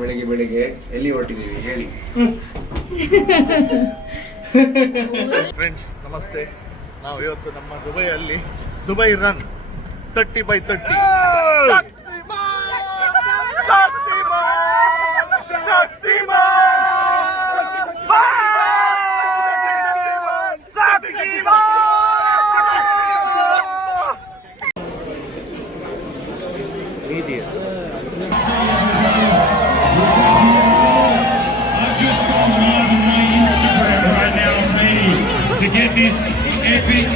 ಬೆಳಿಗ್ಗೆ ಬೆಳಿಗ್ಗೆ ಎಲ್ಲಿ ಹೊರಟಿದ್ದೀವಿ ಹೇಳಿ. ಫ್ರೆಂಡ್ಸ್ ನಮಸ್ತೆ. ನಾವು ಇವತ್ತು ನಮ್ಮ ದುಬೈಯಲ್ಲಿ Dubai run 30x30 to get this epic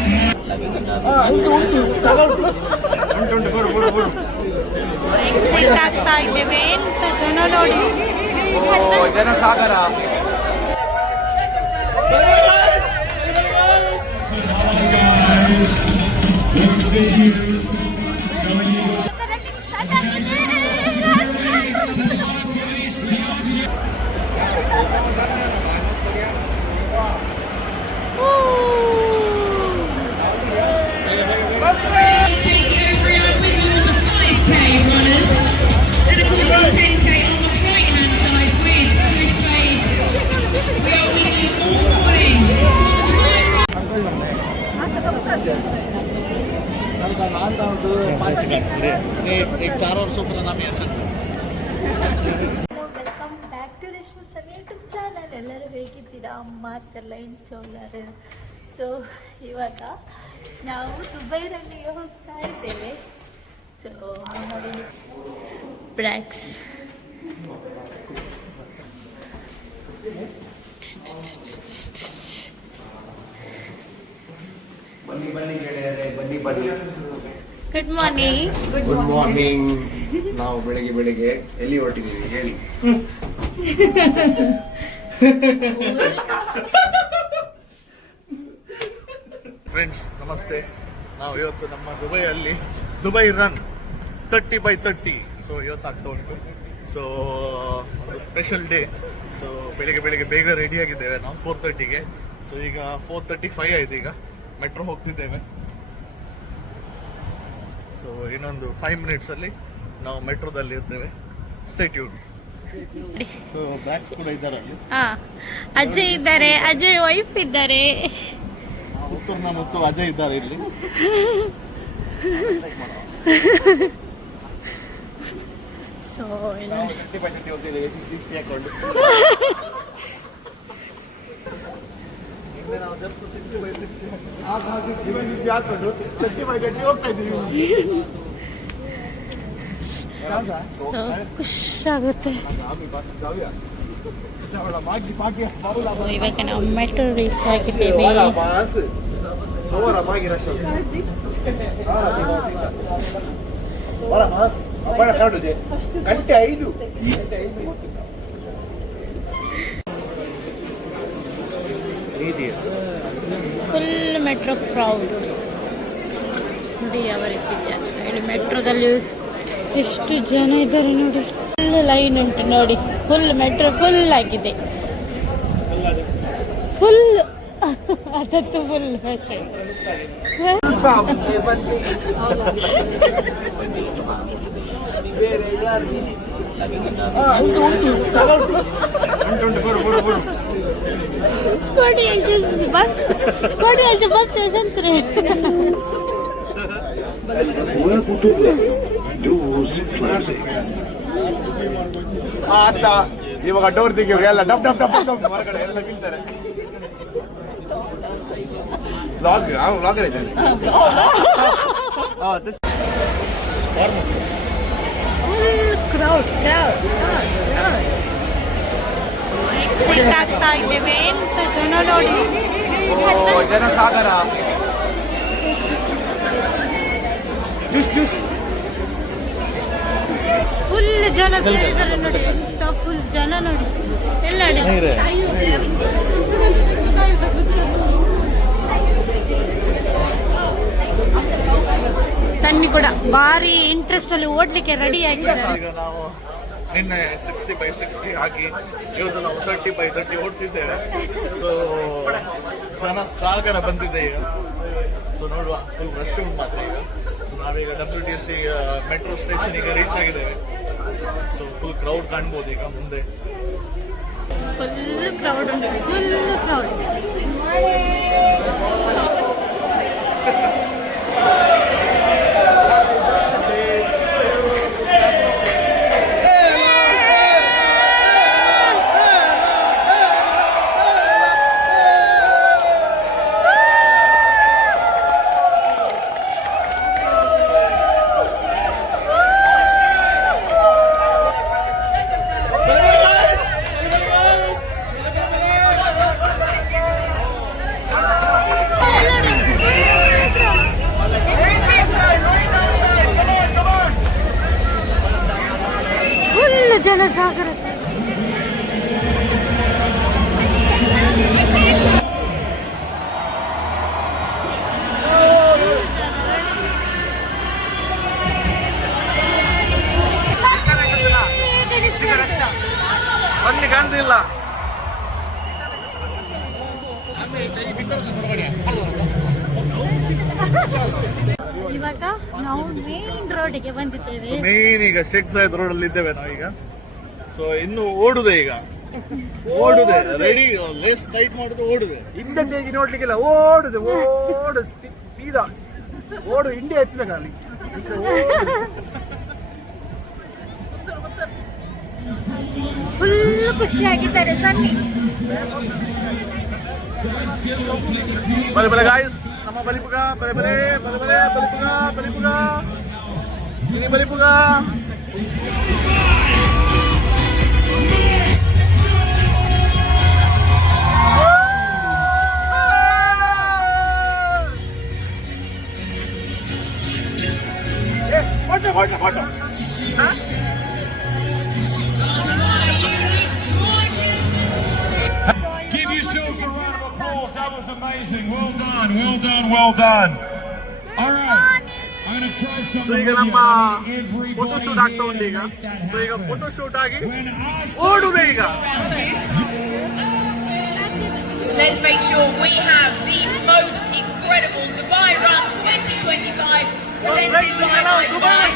ಆಗ್ತಾ ಇದ್ದೇವೆ ಎಂತ ಜನ ನೋಡಿ. ಜನಸಾಗರ. एक 4 वर्षों पर नाम ವೆಲ್ಕಮ್ ಬ್ಯಾಕ್ ಟು ರೇಷ್ಮೆ ಸರ್ ಯೂಟ್ಯೂಬ್ ಚಾನಲ್. ಎಲ್ಲರೂ ಹೇಗಿದ್ದೀರಾ? ಮಾತೆಲ್ಲ ಎಂಚೋಲ್ಲರು. ಸೊ ಇವಾಗ ನಾವು ದುಬೈರಲ್ಲಿಗೆ ಹೋಗ್ತಾ ಇದ್ದೇವೆ. ಸೊ ನೋಡಿ ಬ್ರ್ಯಾಕ್ಸ್ ಬನ್ನಿ ಬನ್ನಿ ಗೆಳೆಯರೆ, ಬನ್ನಿ ಬನ್ನಿ. Good morning. Good morning. ನಾವು ಬೆಳಿಗ್ಗೆ ಬೆಳಿಗ್ಗೆ ಎಲ್ಲಿ ಹೊರಟಿದ್ದೀವಿ ಹೇಳಿ. ಫ್ರೆಂಡ್ಸ್ ನಮಸ್ತೆ. ನಾವು ಇವತ್ತು ನಮ್ಮ ದುಬೈಯಲ್ಲಿ ದುಬೈ ರನ್ 30x30 ಸೊ ಇವತ್ತು ಆಗ್ತಾ ಉಂಟು. ಸೊ ಒಂದು ಸ್ಪೆಷಲ್ ಡೇ. ಸೊ ಬೆಳಿಗ್ಗೆ ಬೆಳಿಗ್ಗೆ ಬೇಗ ರೆಡಿ ಆಗಿದ್ದೇವೆ ನಾವು 4:30ಗೆ. ಸೊ ಈಗ 4:35 ಆಯ್ತು. ಈಗ ಮೆಟ್ರೋ ಹೋಗ್ತಿದ್ದೇವೆ. ಸೊ ಇನ್ನೊಂದು 5 ಮಿನಿಟ್ಸ್ ಅಲ್ಲಿ ನಾವು ಮೆಟ್ರೋದಲ್ಲಿ ಇರ್ತೇವೆ. Stay tune. ಸೊ ಬ್ಯಾಗ್ಸ್ ಕೂಡ ಇದ್ದಾರೆ ಅಲ್ಲಿ. ಅಜಯ್ ಇದ್ದಾರೆ, ಅಜಯ್ ವೈಫ್ ಇದ್ದಾರೆ, ಉತ್ತರ್ನ ಮತ್ತು ಅಜಯ್ ಇದ್ದಾರೆ ಇಲ್ಲಿ. ಸೊ ಹೋಗ್ತಿದ್ದೇವೆ 60 ಹಾಕೊಂಡು. ನಾವು ಜಸ್ಟ್ 60x60 ಹಾಕೊಂಡು 30x30 ಹೋಗ್ತಾ ಇದ್ದೀವಿ. ಖುಷಿಯಾಗುತ್ತೆ. ಇವಾಗ ನಾವು ಮೆಟ್ರೋ ರೀಚ್ ಆಗಿದ್ದೇವೆ. ಫುಲ್ ಮೆಟ್ರೋ ಕ್ರೌಡ್ ನೋಡಿ ಯಾವ ರೀತಿ ಜನ. ಇಲ್ಲಿ ಮೆಟ್ರೋದಲ್ಲಿ ಎಷ್ಟು ಜನ ಇದ್ದಾರೆ ನೋಡಿ. ಫುಲ್ ಲೈನ್ ಉಂಟು ನೋಡಿ. ಫುಲ್ ಮೆಟ್ರೋ ಫುಲ್ ಆಗಿದೆ. ಫುಲ್ ಅದತ್ತು ಫುಲ್ ಅಷ್ಟೇ. ಕೋಡಿ ಬಸ್ ಕೋಡಿ ಬಸ್ ಎಷ್ಟಂತಾರೆ. ಆತ ಇವಾಗ ಡೋರ್ ತೆಗಿಯುವ ಎಲ್ಲ ಡಬ್ ಡಬ್ ಡಬ್ ಡಬ್ ಹೊರಗಡೆ ಎಲ್ಲ ಬೀಳ್ತಾರೆ. ವ್ಲಾಗ್ ವ್ಲಾಗರ್ ಇದೆ. ಕ್ರೌಡ್ ಆಗ್ತಾ ಇದ್ದೇವೆ ಎಂತ ಜನ ನೋಡಿ. ಜನಸಾಗರ. ಫುಲ್ ಜನ ಸೇರಿದ್ದಾರೆ ನೋಡಿ. ಎಂತ ಫುಲ್ ಜನ ನೋಡಿ. ಎಲ್ಲ ಸನ್ನಿ ಕೂಡ ಭಾರಿ ಇಂಟ್ರೆಸ್ಟ್ ಅಲ್ಲಿ ಓಡ್ಲಿಕ್ಕೆ ರೆಡಿ ಆಗಿದ್ದಾರೆ. ಈಗ ನಾವು ನಿನ್ನೆ 60x60 ಹಾಕಿ ಇವತ್ತು ನಾವು 30x30 ಓಡ್ತಿದ್ದೇವೆ. ಸೊ ಜನ ಸಾಗರ ಬಂದಿದೆ ಈಗ. ಸೊ ನೋಡುವ, ಫುಲ್ ರಶ್ ಉಂಟು ಮಾತ್ರ ಈಗ. ನಾವೀಗ WTC ಮೆಟ್ರೋ ಸ್ಟೇಷನ್ ಈಗ ರೀಚ್ ಆಗಿದ್ದೇವೆ. ಸೊ ಫುಲ್ ಕ್ರೌಡ್ ಕಾಣ್ಬೋದು ಈಗ ಮುಂದೆ. ಫುಲ್ ಕ್ರೌಡ್ ಉಂಟು, ಫುಲ್ ಕ್ರೌಡ್. ಜನಸಾಗರ. ಅಲ್ಲಿ ಕಾಣ್ತಿಲ್ಲ. ಇವಾಗ ನಾವು ಮೇನ್ ರೋಡಿಗೆ ಬಂದಿದ್ದೇವೆ. ಮೇನ್ ಈಗ ಶೇಖ್ ಸಾಯದ್ ರೋಡ್ ಅಲ್ಲಿ ಇದ್ದೇವೆ ನಾವೀಗ. ಸೊ ಇನ್ನು ಓಡುದೆ, ಈಗ ಓಡುದೆ, ರೆಡಿ, ಲೇಸ್ ಟೈಟ್ ಮಾಡುದು, ಓಡುದೆ. ಹಿಂದೆ ತಿರುಗಿ ನೋಡ್ಲಿಕ್ಕಿಲ್ಲ, ಓಡುದು ಓಡು ಸೀದಾ ಓಡು, ಇಂಡಿಯಾ ಎತ್ತಬೇಕಲ್ಲಿ. ಫುಲ್ ಖುಷಿಯಾಗಿದ್ದಾರೆ ಸನ್ನಿ. ಬಲೆ ಬಲೆ ಗಾಯ್ಸ್, ನಮ್ಮ ಬಲಿಪುಗ, ಬಲೆ ಬಲೆ ಬಲೆ ಬಲೆ ಬಲಿಪುಗ, ಬಲಿಪುಗ, ಇನಿ ಬಲಿಪುಗ. Give yourselves a round of applause. That was amazing. Well done, well done, well done. All right. I'm going to try so something ಈಗ with ನಮ್ಮ you. ಫೋಟೋ ಶೂಟ್ ಆಗ್ತಾ ಉಂಟು ಈಗ. ಸೊ ಈಗ ಫೋಟೋ ಶೂಟ್ ಆಗಿ ಓಡುದೆ ಈಗ. Let's make sure we have the most incredible Dubai Run 2025 presented by Dubai.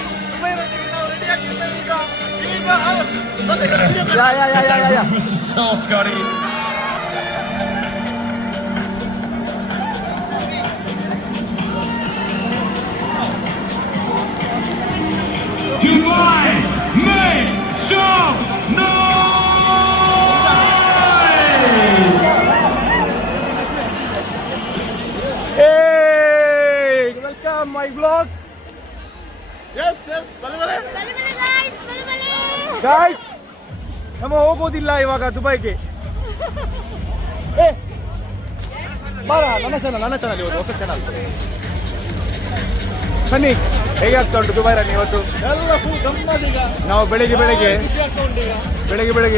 Mr. Saul Scotty. Dubai, make some noise! Hey, welcome my vlog. Yes, ಬಲೆ ಬಲೆ. Guys, ನಮ್ಮ ಹೋಗೋದಿಲ್ಲ ಇವಾಗ ದುಬೈಗೆ. ಬಾರ, ನನ್ನ ಚಾನಲ್ ಇವತ್ತು ಹೊಸ ಚಾನಲ್. ಬನ್ನಿ, ಹೇಗೆ ಆಗ್ತಾ ಉಂಟು ದುಬೈ ರನ್ ಇವತ್ತು? ಎಲ್ಲ ಫುಲ್ ಗಮ್ಮತ್ತೀಗ. ನಾವು ಬೆಳಗ್ಗೆ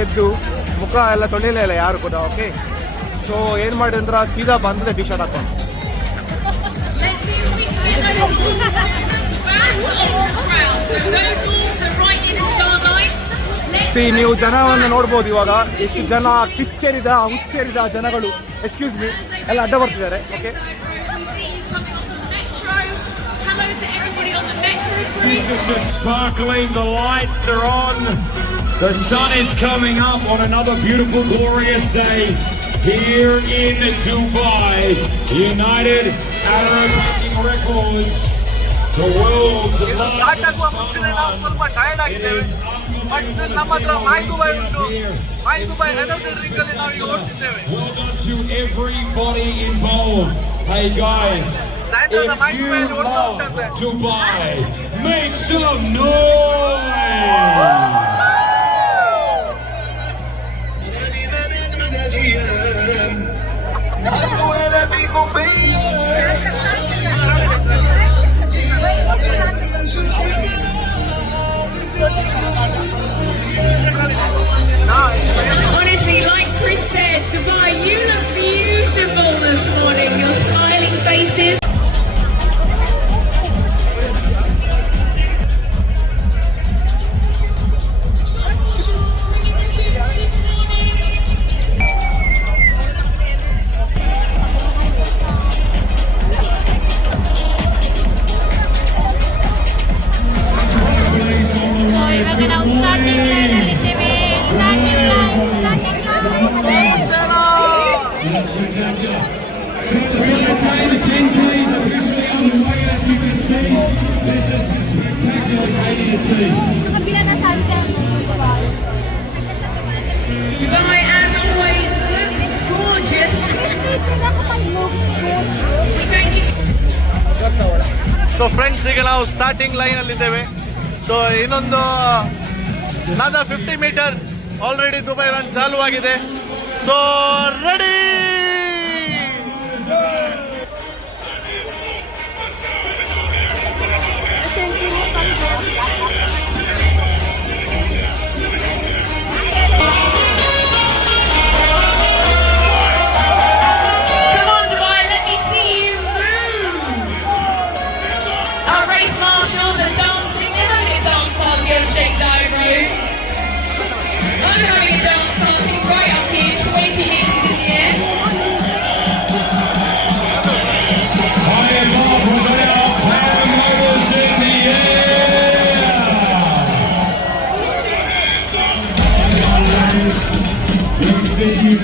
ಎದ್ದು ಮುಖ ಎಲ್ಲ ತೊಳಿಲೇ ಇಲ್ಲ ಯಾರು ಕೂಡ. ಓಕೆ, ಸೊ ಏನ್ ಮಾಡಿ ಅಂದ್ರೆ ಸೀದಾ ಬಂದ್ರೆ ಟಿ ಶರ್ಟ್ ಹಾಕೊಂಡು Let's see if we can ನೀವು ಜನವನ್ನು ನೋಡ್ಬೋದು ಇವಾಗ. ಎಷ್ಟು ಜನ ಹುಚ್ಚೇರಿದ ಜನಗಳು, ಎಕ್ಸ್ಕ್ಯೂಸ್ ಮೀ, ಎಲ್ಲ ಅಡ್ಡ ಬರ್ತಿದ್ದಾರೆ. Okay, Jesus is sparkling, the lights are on, the sun is coming up on another beautiful, glorious day here in Dubai. United Arab Records, the world's largest ಸ್ವಲ್ಪ ಟೈರ್ಡ್ ಆಗಿದ್ದೇವೆ. ಬಟ್ ನಮ್ಮ ಹತ್ರ ಮೈ Dubai ಉಂಟು. ಮೈ Dubai energy drink ಅಲ್ಲಿ ನಾವು ಈಗ ಓಡ್ತಿದ್ದೇವೆ. well done to everybody involved. Hey guys, if you love Dubai, make some noise! Honestly, like Chris said, Dubai, you look beautiful this morning. Your smiling faces. sector. So we're playing the 10K is officially underway, as you can see. This is spectacular, Katie, to see. Dubai, as always, looks gorgeous. We thank you. So friends, ಈಗ ನಾವು starting ಲೈನಲ್ಲಿ ಇದ್ದೇವೆ. So ಇನ್ನೊಂದು 50 metre already Dubai run ಚಾಲು ಆಗಿದೆ. So ready. Come on, Dubai, let me see you move. Our race marshals are dancing. They're having a dance party on Sheikh Zayed Road. I'm having a dance party right up here, 20 metres in the air. High above, we're going to paramotors in the air. We'll see you.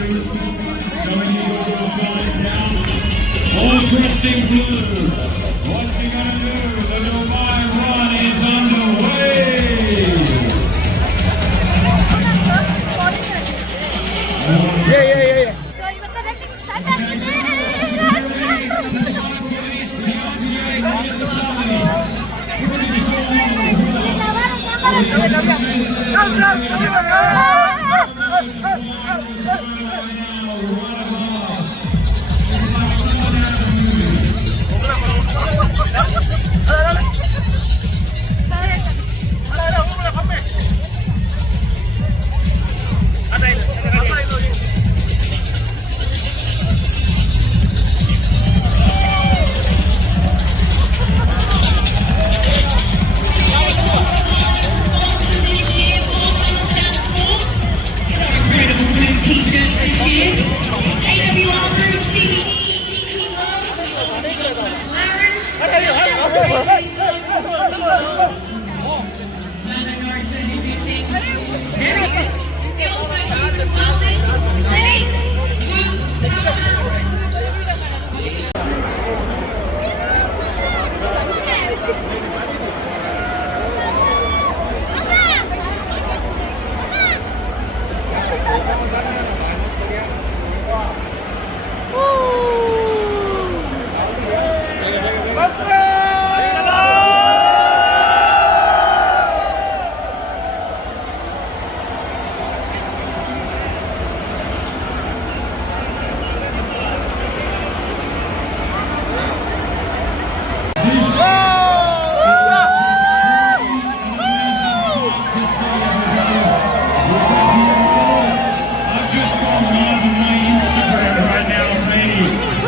Showing you your signs now. All dressed in blue. What's he going to do? The Dubai run is underway.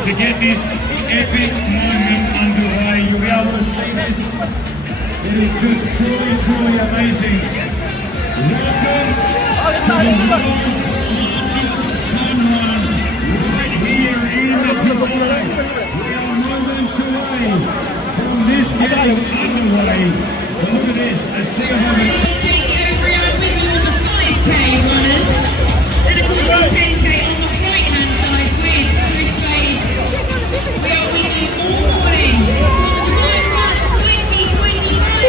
To get this epic moment underway, you'll be able to see this. It is just truly, truly amazing. Welcome to the world's largest fun run right here in Dubai. We are moments away from this getting underway. But look at this, a sea of moments. Everyone with you on the 5K runners. And of course the 10K on the right hand side with Chris Page. We are wheeling all morning on the Dubai Run 2025.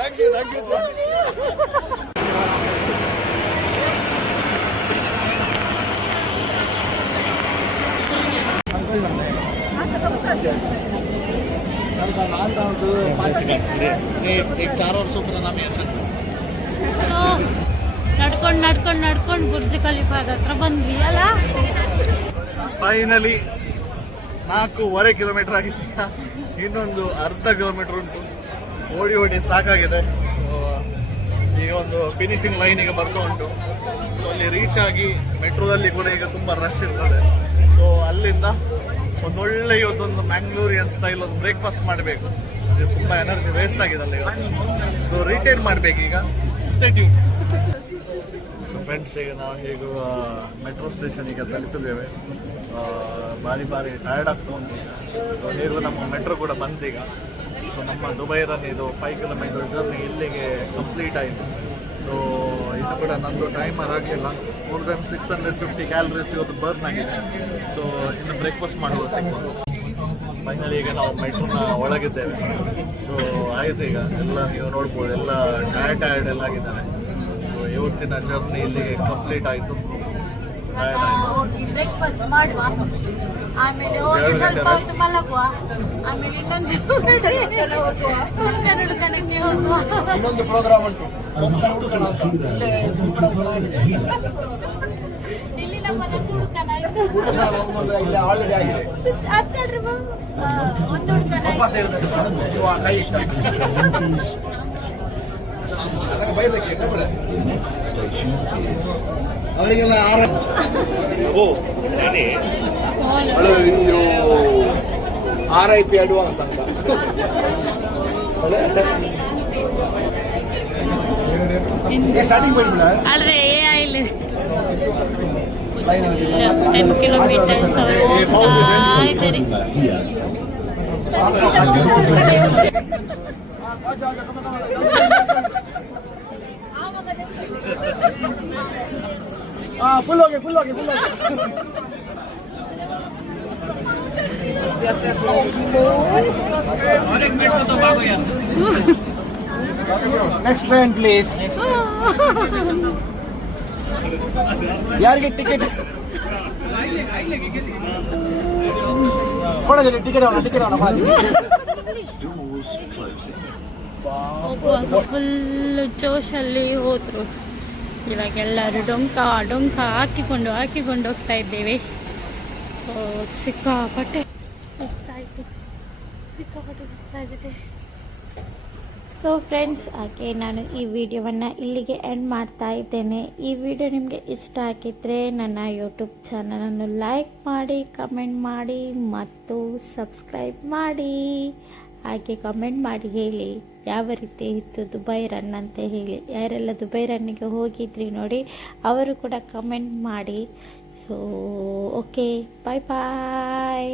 Thank you. एक 4 ವರ್ಷದ ನಾಮೇ ನಡ್ಕೊಂಡು Burj ಖಲೀಫಾದ ಹತ್ರ ಬಂದ್ವಿ ಅಲ್ಲ. Finally 4.5 kilometre ಆಗಿದೆ. ಇನ್ನೊಂದು ಅರ್ಧ kilometre ಉಂಟು. ಓಡಿ ಸಾಕಾಗಿದೆ. ಸೊ ಈಗ ಒಂದು ಫಿನಿಶಿಂಗ್ ಲೈನಿಗೆ ಬರ್ತಾ ಉಂಟು. ಸೊ ಅಲ್ಲಿ ರೀಚ್ ಆಗಿ ಮೆಟ್ರೋದಲ್ಲಿ ಕೂಡ ಈಗ ತುಂಬ ರಶ್ ಇರ್ತದೆ. ಸೊ ಅಲ್ಲಿಂದ ಒಂದೊಳ್ಳೆ ಇವತ್ತೊಂದು ಮ್ಯಾಂಗ್ಳೂರಿಯನ್ ಸ್ಟೈಲ್ ಒಂದು ಬ್ರೇಕ್ಫಾಸ್ಟ್ ಮಾಡಬೇಕು. ಇದು ತುಂಬ ಎನರ್ಜಿ ವೇಸ್ಟ್ ಆಗಿದಲ್ಲ ಇವತ್ತು. ಸೊ ರಿಟೈನ್ ಮಾಡಬೇಕು ಈಗ. ಸ್ಟೇಟ್ಯೂನ್. ಸೊ ಫ್ರೆಂಡ್ಸ್, ಈಗ ನಾವು ಹೇಗೂ ಮೆಟ್ರೋ ಸ್ಟೇಷನಿಗೆ ತಲುಪಿದ್ದೇವೆ. ಭಾರಿ ಟಯರ್ಡ್ ಆಗ್ತಾ ಉಂಟು. ಸೊ ಹೇಗೂ ನಮ್ಮ ಮೆಟ್ರೋ ಕೂಡ ಬಂದೀಗ. ಸೊ ನಮ್ಮ ದುಬೈ ರನ್ ಇದು 5 ಕಿಲೋಮೀಟರ್ ಜರ್ನಿ ಇಲ್ಲಿಗೆ ಕಂಪ್ಲೀಟ್ ಆಯಿತು. ಸೊ ಇದು ಕೂಡ ನಂದು ಟೈಮರ್ ಆಗಲಿಲ್ಲ. ಮೋರ್ ದೆನ್ 650 ಕ್ಯಾಲರೀಸ್ ಇವತ್ತು ಬರ್ನ್ ಆಗಿದೆ. ಸೊ ಇನ್ನು ಬ್ರೇಕ್ಫಾಸ್ಟ್ ಮಾಡುವ ಸಿಗ್ಬೋದು. ಫೈನಲಿ ಈಗ ನಾವು ಮೆಟ್ರೋನ ಒಳಗಿದ್ದೇವೆ. ಸೊ ಆಯಿತು, ಈಗ ಎಲ್ಲ ನೀವು ನೋಡ್ಬೋದು, ಎಲ್ಲ ಟಯರ್ಡ್ ಎಲ್ಲ ಆಗಿದ್ದಾರೆ. ಸೊ ಇವತ್ತಿನ ಜರ್ನಿ ಇಲ್ಲಿಗೆ ಕಂಪ್ಲೀಟ್ ಆಯಿತು. ಹೋಗಿ ಬ್ರೇಕ್ಫಾಸ್ಟ್ ಮಾಡುವ, ಆಮೇಲೆ ಹೋಗಿ ಸ್ವಲ್ಪ ಹೊತ್ತು ಮಲಗುವ, ಆಮೇಲೆ ಇನ್ನೊಂದು ಹುಡುಕನಕ್ಕೆ ಹೋಗುವ. ಇನ್ನೊಂದು ಪ್ರೋಗ್ರಾಮ್ ಉಂಟು, ಇಲ್ಲಿ ನಮ್ಮನ್ನ ಹುಡುಕನ ಆಲ್ರೆಡಿ ಆಗಿದೆ. ಒಂದು ಹುಡುಕನ ಕೈ ಇಟ್ಟ ಬೈದಕ್ಕೆ ಅವರಿಗೆಲ್ಲ RIP ಅಡ್ವಾನ್ಸ್ ಅಂತ. ಸ್ಟಾರ್ಟಿಂಗ್ ಬಂದ್ಬಿಡ ಆದ್ರೆ AI 10 ಕಿಲೋಮೀಟರ್ಸ್ ಹೋಗ್ತಾ ಇದ್ದಾರೆ. ಫುಲ್ ಹೋಗಿ ನೆಕ್ಸ್ಟ್ ಟ್ರೈನ್ ಪ್ಲೀಸ್. ಯಾರಿಗೆ ಟಿಕೆಟ್ ಕೊಡೋದಿಲ್ಲ? ಟಿಕೆಟ್ ಹೋಗುವಾಗ ಫುಲ್ ಜೋಶಲ್ಲಿ ಹೋದ್ರು. ಇವಾಗೆಲ್ಲರೂ ಡೊಂಕ ಹಾಕಿಕೊಂಡು ಹೋಗ್ತಾ ಇದ್ದೇವೆ. ಸೊ ಸಿಕ್ಕಾಪಟ್ಟೆ ಸುಸ್ತಾಗಿದೆ. ಸೊ ಫ್ರೆಂಡ್ಸ್, ಹಾಗೆ ನಾನು ಈ ವಿಡಿಯೋವನ್ನು ಇಲ್ಲಿಗೆ ಎಂಡ್ ಮಾಡ್ತಾ ಇದ್ದೇನೆ. ಈ ವಿಡಿಯೋ ನಿಮಗೆ ಇಷ್ಟ ಆಗಿದ್ದರೆ ನನ್ನ ಯೂಟ್ಯೂಬ್ ಚಾನಲನ್ನು ಲೈಕ್ ಮಾಡಿ, ಕಮೆಂಟ್ ಮಾಡಿ ಮತ್ತು ಸಬ್ಸ್ಕ್ರೈಬ್ ಮಾಡಿ. ಹಾಗೆ ಕಮೆಂಟ್ ಮಾಡಿ ಹೇಳಿ ಯಾವ ರೀತಿ ಇತ್ತು ದುಬೈ ರನ್ ಅಂತ ಹೇಳಿ. ಯಾರೆಲ್ಲ ದುಬೈ ರನ್ನಿಗೆ ಹೋಗಿದ್ರಿ ನೋಡಿ, ಅವರು ಕೂಡ ಕಮೆಂಟ್ ಮಾಡಿ. ಸೊ ಓಕೆ, ಬಾಯ್.